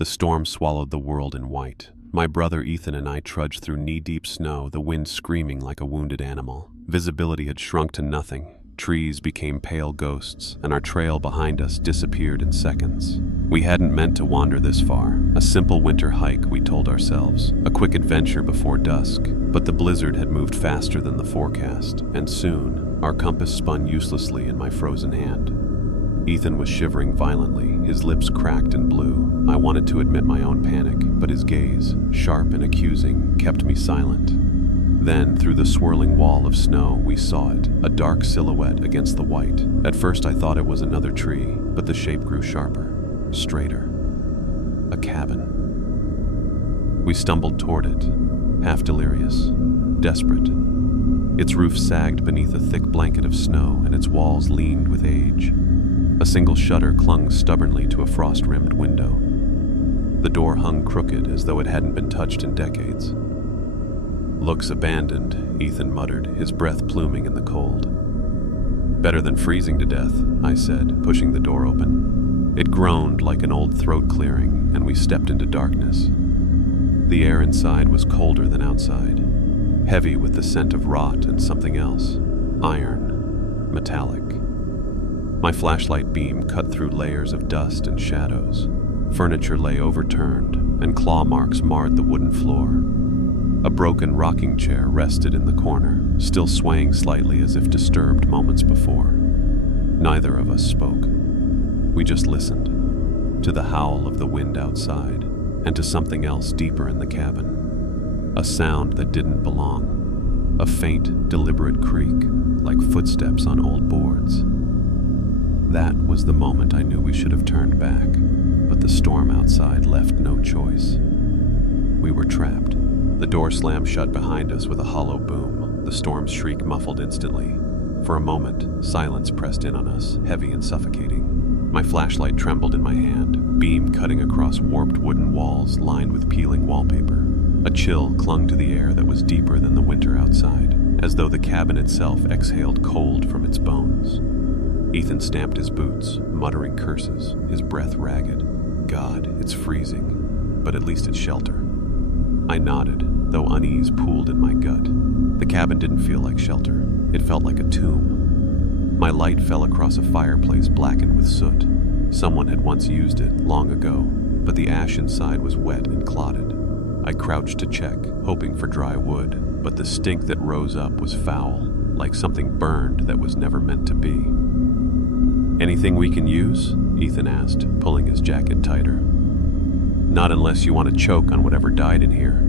The storm swallowed the world in white. My brother Ethan and I trudged through knee-deep snow, the wind screaming like a wounded animal. Visibility had shrunk to nothing. Trees became pale ghosts, and our trail behind us disappeared in seconds. We hadn't meant to wander this far. A simple winter hike, we told ourselves. A quick adventure before dusk. But the blizzard had moved faster than the forecast, and soon, our compass spun uselessly in my frozen hand. Ethan was shivering violently, his lips cracked and blue. I wanted to admit my own panic, but his gaze, sharp and accusing, kept me silent. Then, through the swirling wall of snow, we saw it, a dark silhouette against the white. At first I thought it was another tree, but the shape grew sharper, straighter. A cabin. We stumbled toward it, half delirious, desperate. Its roof sagged beneath a thick blanket of snow, and its walls leaned with age. A single shutter clung stubbornly to a frost-rimmed window. The door hung crooked as though it hadn't been touched in decades. "Looks abandoned," Ethan muttered, his breath pluming in the cold. "Better than freezing to death," I said, pushing the door open. It groaned like an old throat clearing, and we stepped into darkness. The air inside was colder than outside, heavy with the scent of rot and something else, iron, metallic. My flashlight beam cut through layers of dust and shadows. Furniture lay overturned, and claw marks marred the wooden floor. A broken rocking chair rested in the corner, still swaying slightly as if disturbed moments before. Neither of us spoke. We just listened, to the howl of the wind outside, and to something else deeper in the cabin. A sound that didn't belong. A faint, deliberate creak, like footsteps on old boards. That was the moment I knew we should have turned back, but the storm outside left no choice. We were trapped. The door slammed shut behind us with a hollow boom, the storm's shriek muffled instantly. For a moment, silence pressed in on us, heavy and suffocating. My flashlight trembled in my hand, beam cutting across warped wooden walls lined with peeling wallpaper. A chill clung to the air that was deeper than the winter outside, as though the cabin itself exhaled cold from its bones. Ethan stamped his boots, muttering curses, his breath ragged. God, it's freezing, but at least it's shelter. I nodded, though unease pooled in my gut. The cabin didn't feel like shelter. It felt like a tomb. My light fell across a fireplace blackened with soot. Someone had once used it, long ago, but the ash inside was wet and clotted. I crouched to check, hoping for dry wood, but the stink that rose up was foul, like something burned that was never meant to be. "Anything we can use?" Ethan asked, pulling his jacket tighter. "Not unless you want to choke on whatever died in here."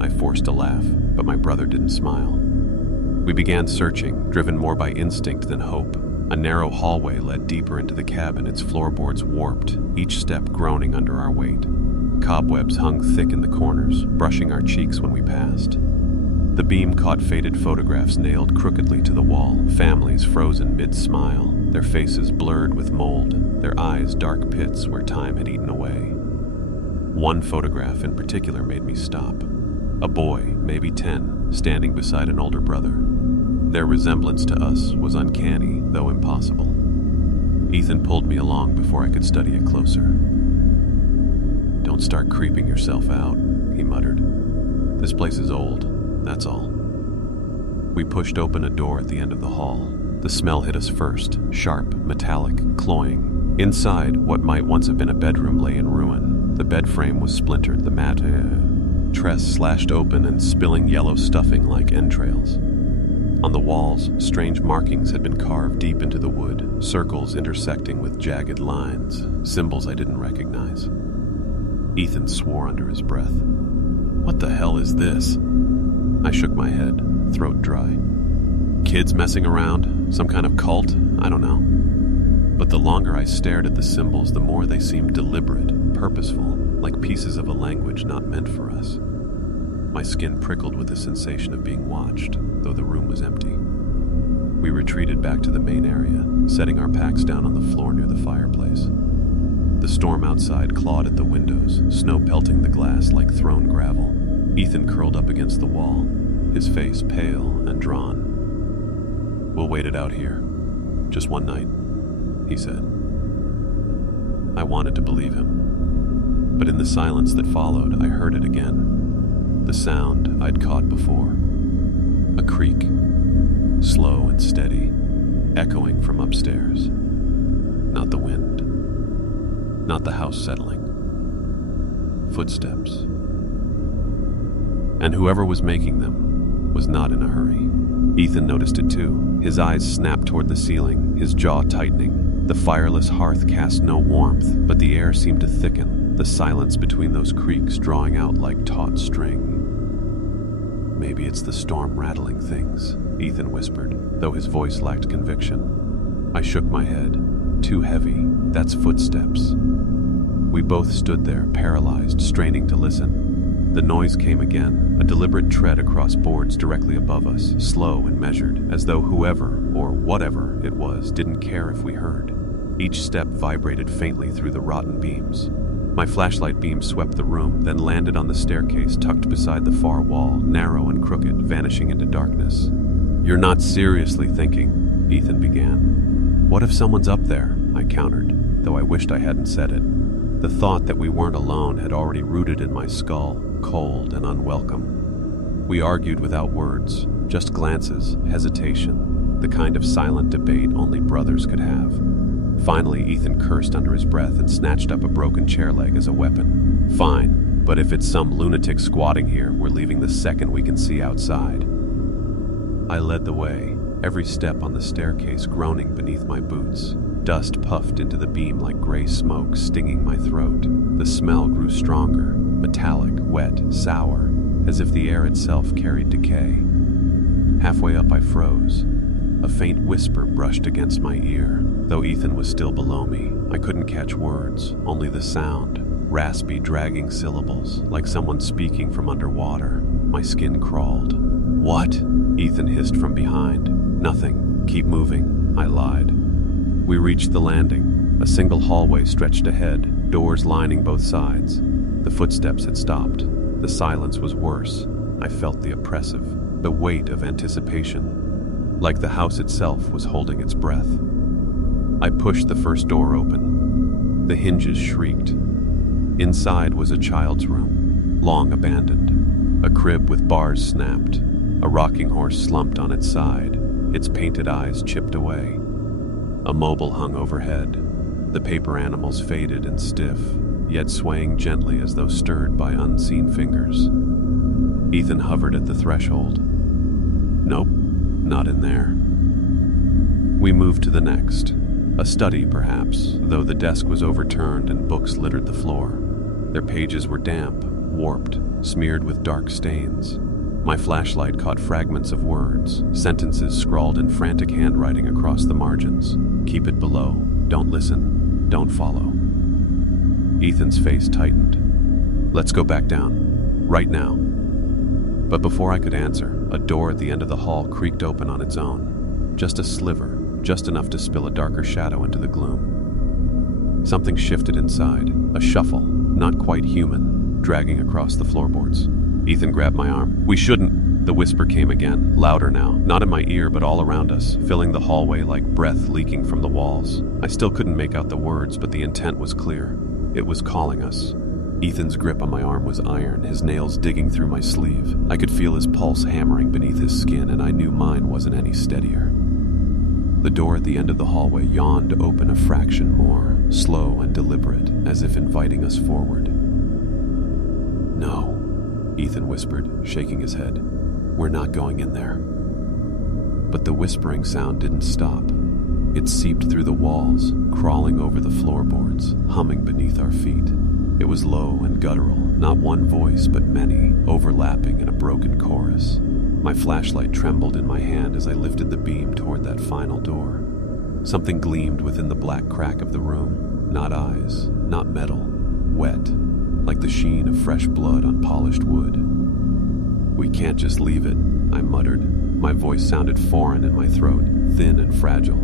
I forced a laugh, but my brother didn't smile. We began searching, driven more by instinct than hope. A narrow hallway led deeper into the cabin, its floorboards warped, each step groaning under our weight. Cobwebs hung thick in the corners, brushing our cheeks when we passed. The beam caught faded photographs nailed crookedly to the wall, families frozen mid-smile, their faces blurred with mold, their eyes dark pits where time had eaten away. One photograph in particular made me stop. A boy, maybe 10, standing beside an older brother. Their resemblance to us was uncanny, though impossible. Ethan pulled me along before I could study it closer. "Don't start creeping yourself out," he muttered. "This place is old, that's all." We pushed open a door at the end of the hall. The smell hit us first, sharp, metallic, cloying. Inside, what might once have been a bedroom lay in ruin. The bed frame was splintered, the mattress slashed open and spilling yellow stuffing like entrails. On the walls, strange markings had been carved deep into the wood, circles intersecting with jagged lines, symbols I didn't recognize. Ethan swore under his breath. "What the hell is this?" I shook my head, throat dry. Kids messing around? Some kind of cult? I don't know. But the longer I stared at the symbols, the more they seemed deliberate, purposeful, like pieces of a language not meant for us. My skin prickled with the sensation of being watched, though the room was empty. We retreated back to the main area, setting our packs down on the floor near the fireplace. The storm outside clawed at the windows, snow pelting the glass like thrown gravel. Ethan curled up against the wall, his face pale and drawn. "We'll wait it out here. Just one night," he said. I wanted to believe him. But in the silence that followed, I heard it again. The sound I'd caught before. A creak, slow and steady, echoing from upstairs. Not the wind. Not the house settling. Footsteps. And whoever was making them was not in a hurry. Ethan noticed it too. His eyes snapped toward the ceiling, his jaw tightening. The fireless hearth cast no warmth, but the air seemed to thicken, the silence between those creaks drawing out like taut string. Maybe it's the storm rattling things, Ethan whispered, though his voice lacked conviction. I shook my head. Too heavy. That's footsteps. We both stood there, paralyzed, straining to listen. The noise came again, a deliberate tread across boards directly above us, slow and measured, as though whoever, or whatever it was, didn't care if we heard. Each step vibrated faintly through the rotten beams. My flashlight beam swept the room, then landed on the staircase tucked beside the far wall, narrow and crooked, vanishing into darkness. "You're not seriously thinking," Ethan began. "What if someone's up there?" I countered, though I wished I hadn't said it. The thought that we weren't alone had already rooted in my skull, cold and unwelcome. We argued without words, just glances, hesitation, the kind of silent debate only brothers could have. Finally, Ethan cursed under his breath and snatched up a broken chair leg as a weapon. "Fine, but if it's some lunatic squatting here, we're leaving the second we can see outside." I led the way, every step on the staircase groaning beneath my boots. Dust puffed into the beam like gray smoke, stinging my throat. The smell grew stronger, metallic, wet, sour, as if the air itself carried decay. Halfway up I froze. A faint whisper brushed against my ear. Though Ethan was still below me, I couldn't catch words, only the sound, raspy, dragging syllables, like someone speaking from underwater. My skin crawled. "What?" Ethan hissed from behind. "Nothing. Keep moving," I lied. We reached the landing. A single hallway stretched ahead, doors lining both sides. The footsteps had stopped. The silence was worse. I felt the weight of anticipation, like the house itself was holding its breath. I pushed the first door open. The hinges shrieked. Inside was a child's room, long abandoned. A crib with bars snapped. A rocking horse slumped on its side, its painted eyes chipped away. A mobile hung overhead. The paper animals faded and stiff, yet swaying gently as though stirred by unseen fingers. Ethan hovered at the threshold. Nope, not in there. We moved to the next. A study, perhaps, though the desk was overturned and books littered the floor. Their pages were damp, warped, smeared with dark stains. My flashlight caught fragments of words, sentences scrawled in frantic handwriting across the margins. "Keep it below. Don't listen. Don't follow." Ethan's face tightened. "Let's go back down. Right now." But before I could answer, a door at the end of the hall creaked open on its own. Just a sliver, just enough to spill a darker shadow into the gloom. Something shifted inside, a shuffle, not quite human, dragging across the floorboards. Ethan grabbed my arm. "We shouldn't." The whisper came again, louder now, not in my ear but all around us, filling the hallway like breath leaking from the walls. I still couldn't make out the words, but the intent was clear. It was calling us. Ethan's grip on my arm was iron, his nails digging through my sleeve. I could feel his pulse hammering beneath his skin, and I knew mine wasn't any steadier. The door at the end of the hallway yawned open a fraction more, slow and deliberate, as if inviting us forward. "No," Ethan whispered, shaking his head. "We're not going in there." But the whispering sound didn't stop. It seeped through the walls, crawling over the floorboards, humming beneath our feet. It was low and guttural, not one voice but many, overlapping in a broken chorus. My flashlight trembled in my hand as I lifted the beam toward that final door. Something gleamed within the black crack of the room. Not eyes, not metal, wet, like the sheen of fresh blood on polished wood. "We can't just leave it," I muttered. My voice sounded foreign in my throat, thin and fragile.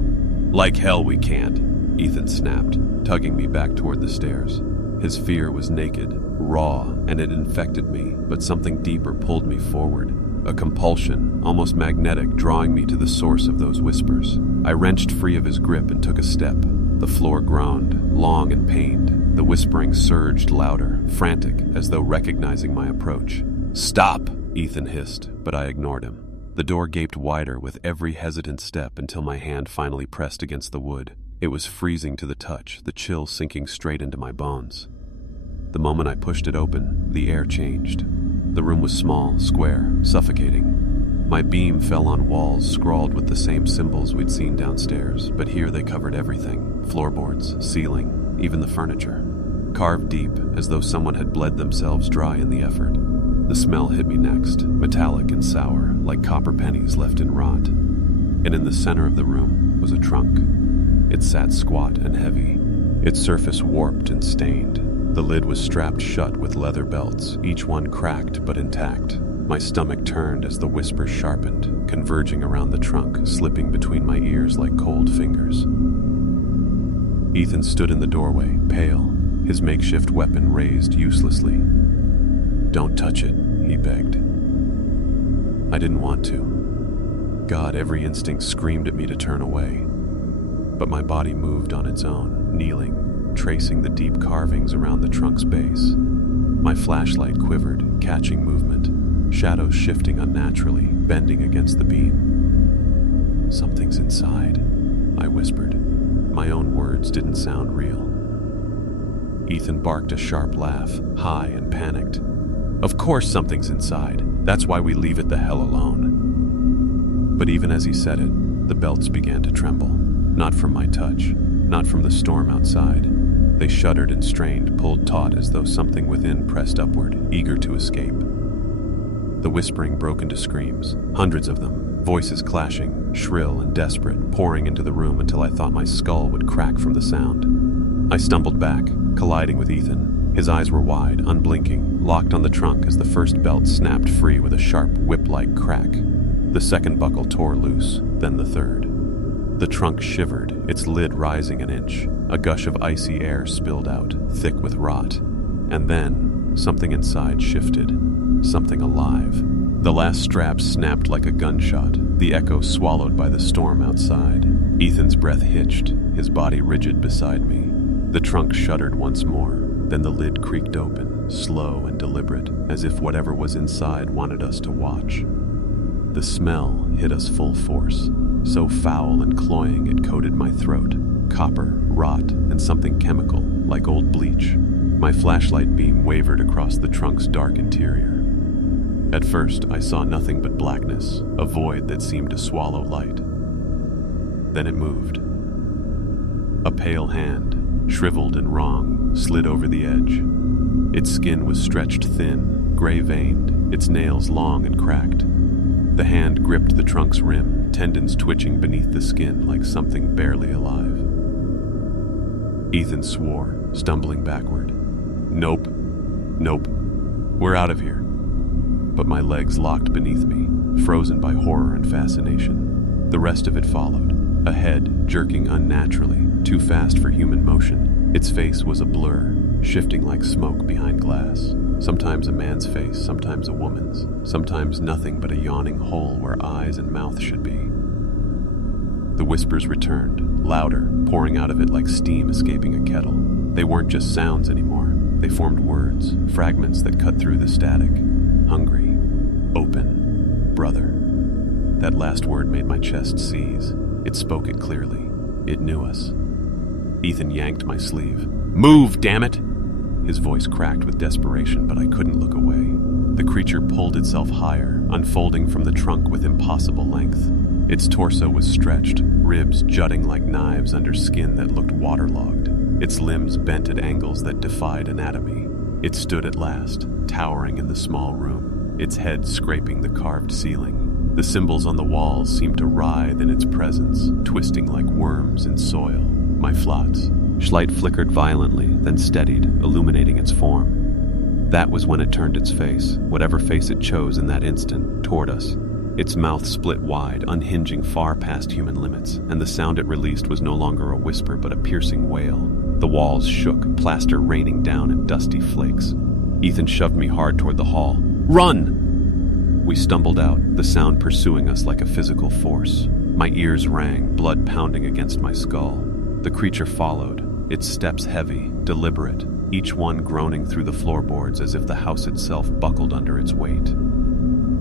"Like hell we can't," Ethan snapped, tugging me back toward the stairs. His fear was naked, raw, and it infected me, but something deeper pulled me forward. A compulsion, almost magnetic, drawing me to the source of those whispers. I wrenched free of his grip and took a step. The floor groaned, long and pained. The whispering surged louder, frantic, as though recognizing my approach. "Stop!" Ethan hissed, but I ignored him. The door gaped wider with every hesitant step until my hand finally pressed against the wood. It was freezing to the touch, the chill sinking straight into my bones. The moment I pushed it open, the air changed. The room was small, square, suffocating. My beam fell on walls scrawled with the same symbols we'd seen downstairs, but here they covered everything: floorboards, ceiling, even the furniture. Carved deep, as though someone had bled themselves dry in the effort. The smell hit me next, metallic and sour, like copper pennies left in rot. And in the center of the room was a trunk. It sat squat and heavy, its surface warped and stained. The lid was strapped shut with leather belts, each one cracked but intact. My stomach turned as the whispers sharpened, converging around the trunk, slipping between my ears like cold fingers. Ethan stood in the doorway, pale, his makeshift weapon raised uselessly. "Don't touch it," he begged. I didn't want to. God, every instinct screamed at me to turn away. But my body moved on its own, kneeling, tracing the deep carvings around the trunk's base. My flashlight quivered, catching movement, shadows shifting unnaturally, bending against the beam. "Something's inside," I whispered. My own words didn't sound real. Ethan barked a sharp laugh, high and panicked. "Of course something's inside. That's why we leave it the hell alone." But even as he said it, the belts began to tremble. Not from my touch, not from the storm outside. They shuddered and strained, pulled taut as though something within pressed upward, eager to escape. The whispering broke into screams, hundreds of them, voices clashing, shrill and desperate, pouring into the room until I thought my skull would crack from the sound. I stumbled back, colliding with Ethan. His eyes were wide, unblinking, locked on the trunk as the first belt snapped free with a sharp whip-like crack. The second buckle tore loose, then the third. The trunk shivered, its lid rising an inch. A gush of icy air spilled out, thick with rot. And then, something inside shifted. Something alive. The last strap snapped like a gunshot, the echo swallowed by the storm outside. Ethan's breath hitched, his body rigid beside me. The trunk shuddered once more, then the lid creaked open, slow and deliberate, as if whatever was inside wanted us to watch. The smell hit us full force, so foul and cloying it coated my throat. Copper, rot, and something chemical, like old bleach. My flashlight beam wavered across the trunk's dark interior. At first, I saw nothing but blackness, a void that seemed to swallow light. Then it moved. A pale hand, shriveled and wrong, slid over the edge. Its skin was stretched thin, gray-veined, its nails long and cracked. The hand gripped the trunk's rim, tendons twitching beneath the skin like something barely alive. Ethan swore, stumbling backward. Nope. We're out of here." But my legs locked beneath me, frozen by horror and fascination. The rest of it followed, a head jerking unnaturally, too fast for human motion. Its face was a blur, shifting like smoke behind glass. Sometimes a man's face, sometimes a woman's, sometimes nothing but a yawning hole where eyes and mouth should be. The whispers returned, louder, pouring out of it like steam escaping a kettle. They weren't just sounds anymore. They formed words, fragments that cut through the static. Hungry, open, brother. That last word made my chest seize. It spoke it clearly. It knew us. Ethan yanked my sleeve. "Move, damn it!" His voice cracked with desperation, but I couldn't look away. The creature pulled itself higher, unfolding from the trunk with impossible length. Its torso was stretched, ribs jutting like knives under skin that looked waterlogged. Its limbs bent at angles that defied anatomy. It stood at last, towering in the small room, its head scraping the carved ceiling. The symbols on the walls seemed to writhe in its presence, twisting like worms in soil. My flashlight flickered violently, then steadied, illuminating its form. That was when it turned its face, whatever face it chose in that instant, toward us. Its mouth split wide, unhinging far past human limits, and the sound it released was no longer a whisper but a piercing wail. The walls shook, plaster raining down in dusty flakes. Ethan shoved me hard toward the hall. "Run!" We stumbled out, the sound pursuing us like a physical force. My ears rang, blood pounding against my skull. The creature followed, its steps heavy, deliberate, each one groaning through the floorboards as if the house itself buckled under its weight.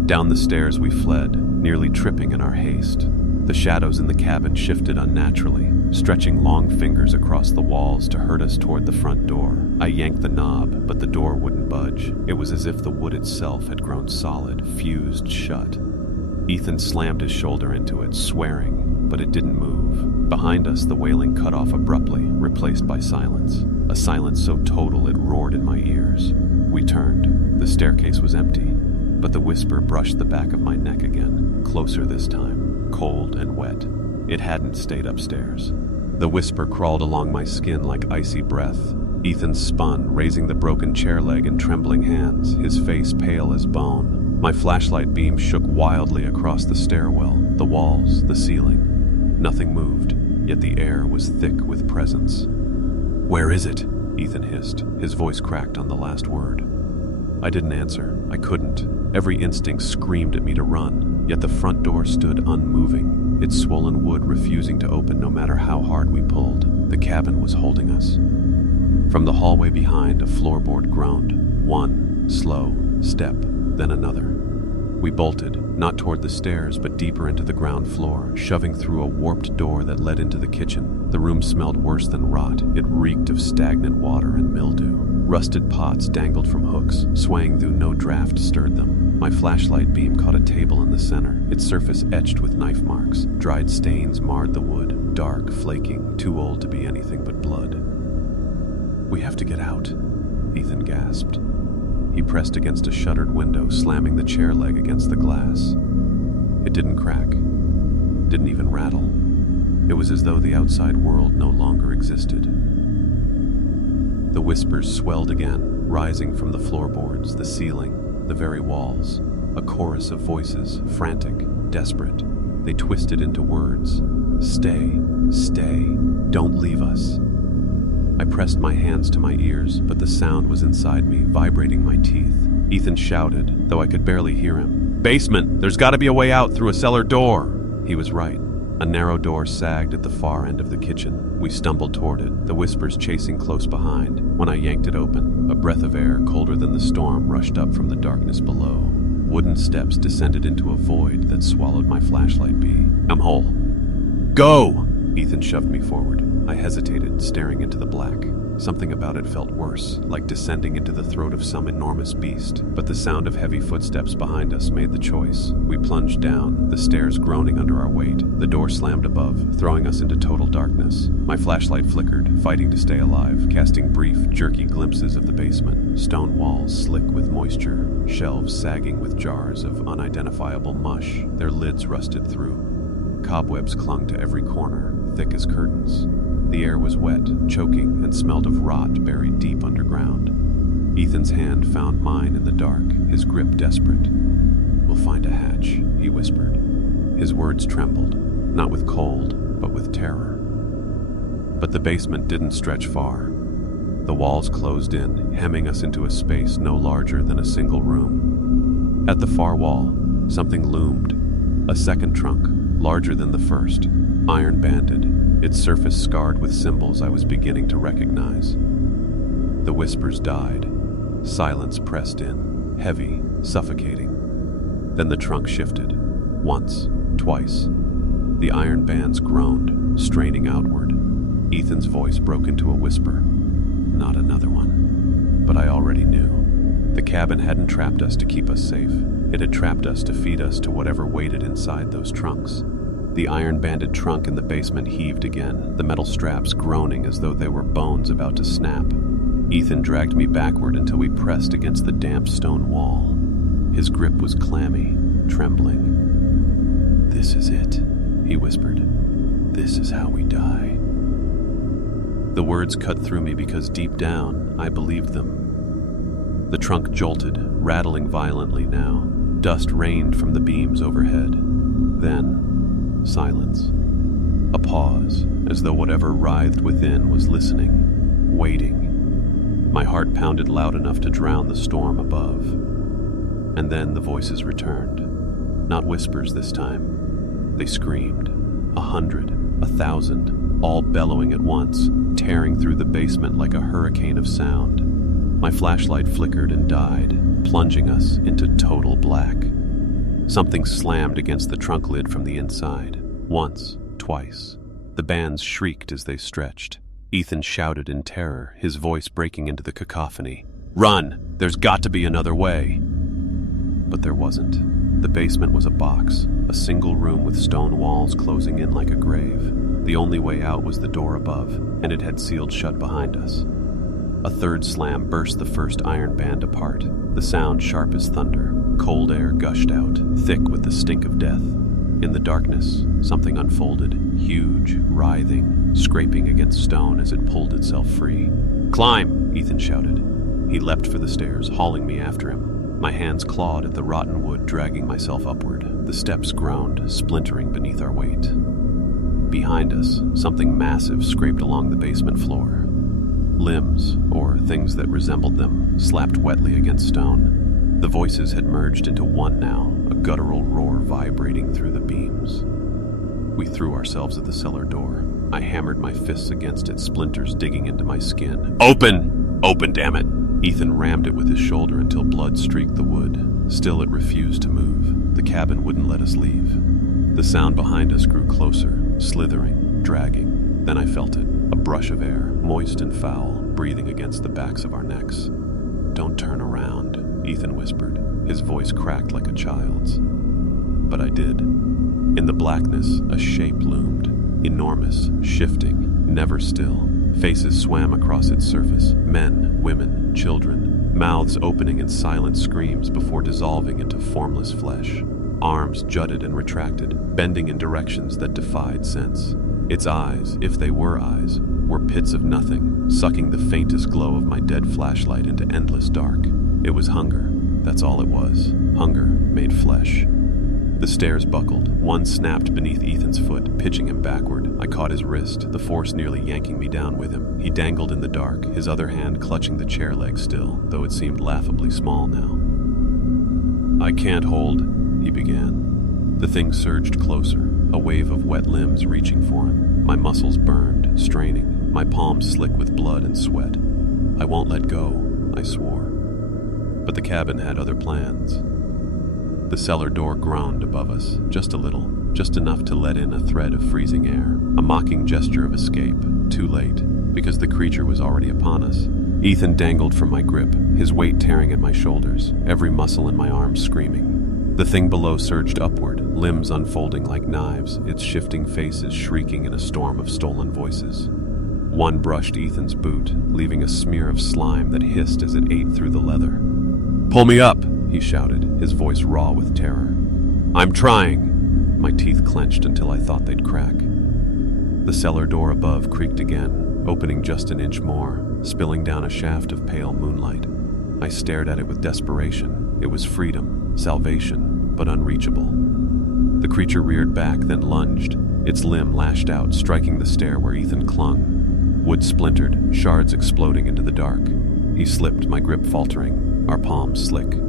Down the stairs we fled, nearly tripping in our haste. The shadows in the cabin shifted unnaturally, stretching long fingers across the walls to herd us toward the front door. I yanked the knob, but the door wouldn't budge. It was as if the wood itself had grown solid, fused shut. Ethan slammed his shoulder into it, swearing, but it didn't move. Behind us, the wailing cut off abruptly, replaced by silence. A silence so total it roared in my ears. We turned. The staircase was empty, but the whisper brushed the back of my neck again, closer this time, cold and wet. It hadn't stayed upstairs. The whisper crawled along my skin like icy breath. Ethan spun, raising the broken chair leg in trembling hands, his face pale as bone. My flashlight beam shook wildly across the stairwell, the walls, the ceiling. Nothing moved, yet the air was thick with presence. "Where is it?" Ethan hissed. His voice cracked on the last word. I didn't answer. I couldn't. Every instinct screamed at me to run, yet the front door stood unmoving, its swollen wood refusing to open no matter how hard we pulled. The cabin was holding us. From the hallway behind, a floorboard groaned. One slow step, then another. We bolted, not toward the stairs, but deeper into the ground floor, shoving through a warped door that led into the kitchen. The room smelled worse than rot. It reeked of stagnant water and mildew. Rusted pots dangled from hooks, swaying though no draft stirred them. My flashlight beam caught a table in the center, its surface etched with knife marks. Dried stains marred the wood, dark, flaking, too old to be anything but blood. "We have to get out," Ethan gasped. He pressed against a shuttered window, slamming the chair leg against the glass. It didn't crack, didn't even rattle. It was as though the outside world no longer existed. The whispers swelled again, rising from the floorboards, the ceiling, the very walls. A chorus of voices, frantic, desperate. They twisted into words. "Stay, stay, don't leave us." I pressed my hands to my ears, but the sound was inside me, vibrating my teeth. Ethan shouted, though I could barely hear him. "Basement! There's got to be a way out through a cellar door!" He was right. A narrow door sagged at the far end of the kitchen. We stumbled toward it, the whispers chasing close behind. When I yanked it open, a breath of air, colder than the storm, rushed up from the darkness below. Wooden steps descended into a void that swallowed my flashlight beam. "I'm whole." "Go!" Ethan shoved me forward. I hesitated, staring into the black. Something about it felt worse, like descending into the throat of some enormous beast. But the sound of heavy footsteps behind us made the choice. We plunged down, the stairs groaning under our weight. The door slammed above, throwing us into total darkness. My flashlight flickered, fighting to stay alive, casting brief, jerky glimpses of the basement. Stone walls slick with moisture, shelves sagging with jars of unidentifiable mush, their lids rusted through. Cobwebs clung to every corner, thick as curtains. The air was wet, choking, and smelled of rot buried deep underground. Ethan's hand found mine in the dark, his grip desperate. "We'll find a hatch," he whispered. His words trembled, not with cold, but with terror. But the basement didn't stretch far. The walls closed in, hemming us into a space no larger than a single room. At the far wall, something loomed. A second trunk, larger than the first, iron-banded, its surface scarred with symbols I was beginning to recognize. The whispers died. Silence pressed in, heavy, suffocating. Then the trunk shifted. Once, twice. The iron bands groaned, straining outward. Ethan's voice broke into a whisper. Not another one. But I already knew. The cabin hadn't trapped us to keep us safe. It had trapped us to feed us to whatever waited inside those trunks. The iron-banded trunk in the basement heaved again, the metal straps groaning as though they were bones about to snap. Ethan dragged me backward until we pressed against the damp stone wall. His grip was clammy, trembling. "This is it," he whispered. "This is how we die." The words cut through me because deep down, I believed them. The trunk jolted, rattling violently now. Dust rained from the beams overhead. Then, silence. A pause, as though whatever writhed within was listening, waiting. My heart pounded loud enough to drown the storm above. And then the voices returned. Not whispers this time. They screamed. 100, 1,000. all bellowing at once, tearing through the basement like a hurricane of sound. My flashlight flickered and died, plunging us into total black. Something slammed against the trunk lid from the inside. Once, twice. The bands shrieked as they stretched. Ethan shouted in terror, his voice breaking into the cacophony. "Run! There's got to be another way!" But there wasn't. The basement was a box, a single room with stone walls closing in like a grave. The only way out was the door above, and it had sealed shut behind us. A third slam burst the first iron band apart, the sound sharp as thunder. Cold air gushed out, thick with the stink of death. In the darkness, something unfolded, huge, writhing, scraping against stone as it pulled itself free. "Climb!" Ethan shouted. He leapt for the stairs, hauling me after him. My hands clawed at the rotten wood, dragging myself upward. The steps groaned, splintering beneath our weight. Behind us, something massive scraped along the basement floor. Limbs, or things that resembled them, slapped wetly against stone. The voices had merged into one now, a guttural roar vibrating through the beams. We threw ourselves at the cellar door. I hammered my fists against it, splinters digging into my skin. "Open! Open, damn it!" Ethan rammed it with his shoulder until blood streaked the wood. Still it refused to move. The cabin wouldn't let us leave. The sound behind us grew closer, slithering, dragging. Then I felt it, a brush of air, moist and foul, breathing against the backs of our necks. "Don't turn around," Ethan whispered, his voice cracked like a child's. But I did. In the blackness, a shape loomed, enormous, shifting, never still. Faces swam across its surface, men, women, children, mouths opening in silent screams before dissolving into formless flesh. Arms jutted and retracted, bending in directions that defied sense. Its eyes, if they were eyes, were pits of nothing, sucking the faintest glow of my dead flashlight into endless dark. It was hunger, that's all it was. Hunger made flesh. The stairs buckled. One snapped beneath Ethan's foot, pitching him backward. I caught his wrist, the force nearly yanking me down with him. He dangled in the dark, his other hand clutching the chair leg still, though it seemed laughably small now. "I can't hold," he began. The thing surged closer, a wave of wet limbs reaching for him. My muscles burned, straining, my palms slick with blood and sweat. "I won't let go," I swore. But the cabin had other plans. The cellar door groaned above us, just a little, just enough to let in a thread of freezing air, a mocking gesture of escape, too late, because the creature was already upon us. Ethan dangled from my grip, his weight tearing at my shoulders, every muscle in my arms screaming. The thing below surged upward, limbs unfolding like knives, its shifting faces shrieking in a storm of stolen voices. One brushed Ethan's boot, leaving a smear of slime that hissed as it ate through the leather. "Pull me up!" he shouted, his voice raw with terror. "I'm trying!" My teeth clenched until I thought they'd crack. The cellar door above creaked again, opening just an inch more, spilling down a shaft of pale moonlight. I stared at it with desperation. It was freedom, salvation, but unreachable. The creature reared back, then lunged. Its limb lashed out, striking the stair where Ethan clung. Wood splintered, shards exploding into the dark. He slipped, my grip faltering, our palms slick.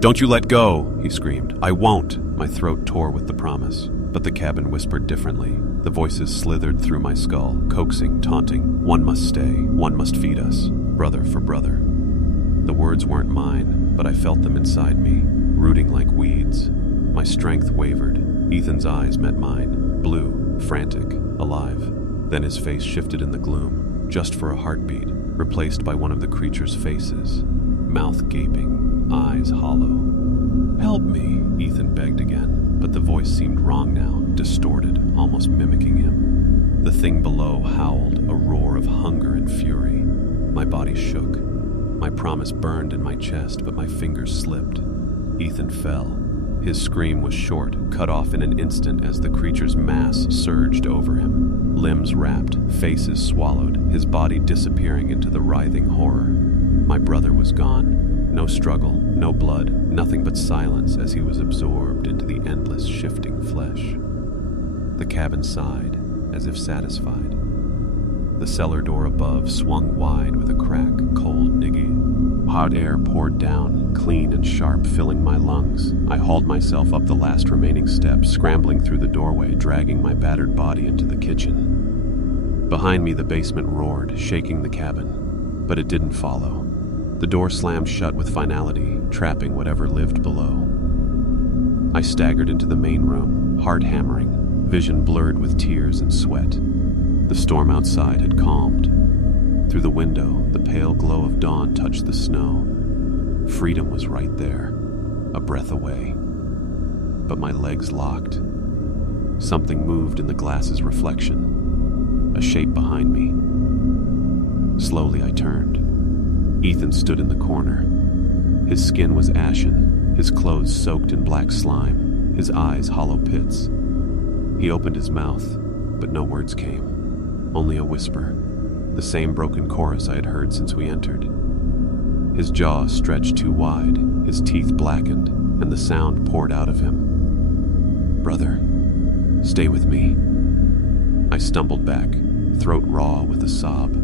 "Don't you let go!" he screamed. "I won't!" My throat tore with the promise, but the cabin whispered differently. The voices slithered through my skull, coaxing, taunting. "One must stay. One must feed us. Brother for brother." The words weren't mine, but I felt them inside me, rooting like weeds. My strength wavered. Ethan's eyes met mine, blue, frantic, alive. Then his face shifted in the gloom, just for a heartbeat, replaced by one of the creature's faces, mouth gaping, eyes hollow. "Help me," Ethan begged again, but the voice seemed wrong now, distorted, almost mimicking him. The thing below howled, a roar of hunger and fury. My body shook. My promise burned in my chest, but my fingers slipped. Ethan fell. His scream was short, cut off in an instant as the creature's mass surged over him. Limbs wrapped, faces swallowed, his body disappearing into the writhing horror. My brother was gone. No struggle, no blood, nothing but silence as he was absorbed into the endless shifting flesh. The cabin sighed, as if satisfied. The cellar door above swung wide with a crack, cold niggy. Hot air poured down, clean and sharp, filling my lungs. I hauled myself up the last remaining steps, scrambling through the doorway, dragging my battered body into the kitchen. Behind me, the basement roared, shaking the cabin, but it didn't follow. The door slammed shut with finality, trapping whatever lived below. I staggered into the main room, heart hammering, vision blurred with tears and sweat. The storm outside had calmed. Through the window, the pale glow of dawn touched the snow. Freedom was right there, a breath away. But my legs locked. Something moved in the glass's reflection, a shape behind me. Slowly I turned. Ethan stood in the corner. His skin was ashen, his clothes soaked in black slime, his eyes hollow pits. He opened his mouth, but no words came, only a whisper, the same broken chorus I had heard since we entered. His jaw stretched too wide, his teeth blackened, and the sound poured out of him. "Brother, stay with me." I stumbled back, throat raw with a sob.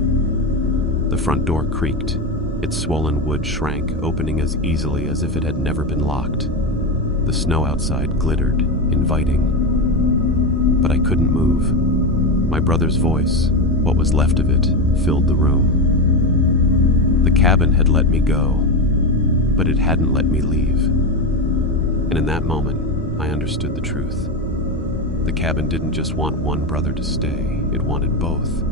The front door creaked. Its swollen wood shrank, opening as easily as if it had never been locked. The snow outside glittered, inviting. But I couldn't move. My brother's voice, what was left of it, filled the room. The cabin had let me go, but it hadn't let me leave. And in that moment, I understood the truth. The cabin didn't just want one brother to stay, it wanted both.